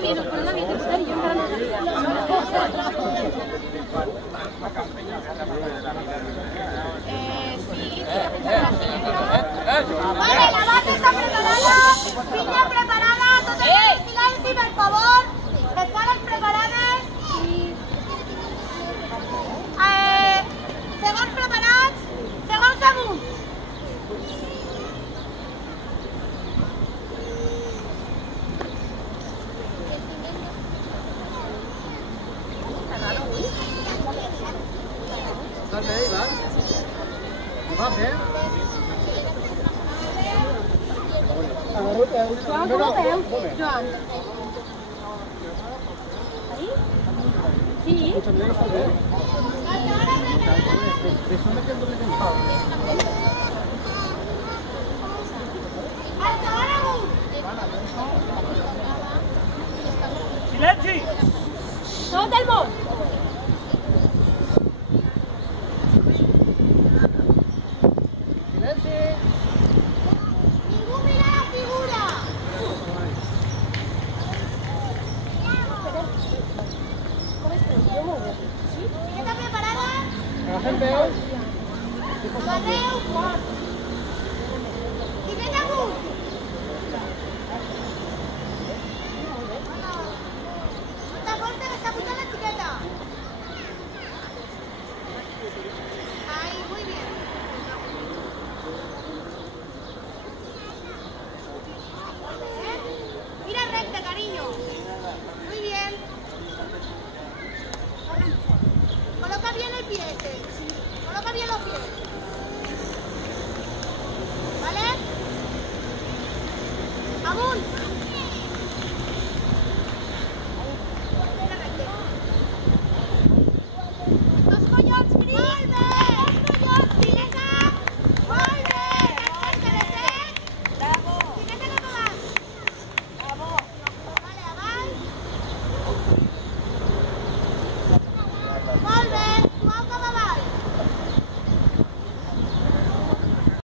Vale, la base está preparada, pinya preparada, tot el silenci, per favor, escoles preparades, segons preparats, segons amunt. Va bé, Ivan? Va bé? Joan, com ho veus, Joan? Sí? Silenci! Tot el món! Silenci! Ningú mira la figura! Com esteu? Jo molt bé. Està preparada? Agafem peu. Agarreu fort. I vet amunt. Molta força que està pujant la xiqueta. Ahí, muy bien. Mira recta, cariño. Muy bien. Coloca bien el pie ese. Coloca bien los pies. ¿Vale? Amunt. Mira recta. Dos collons, Cris. Molt bé. Dos collons, Xiqueta. Molt bé. Bravo. Xiqueta cap avall. Bravo. Vale, avall. Molt bé.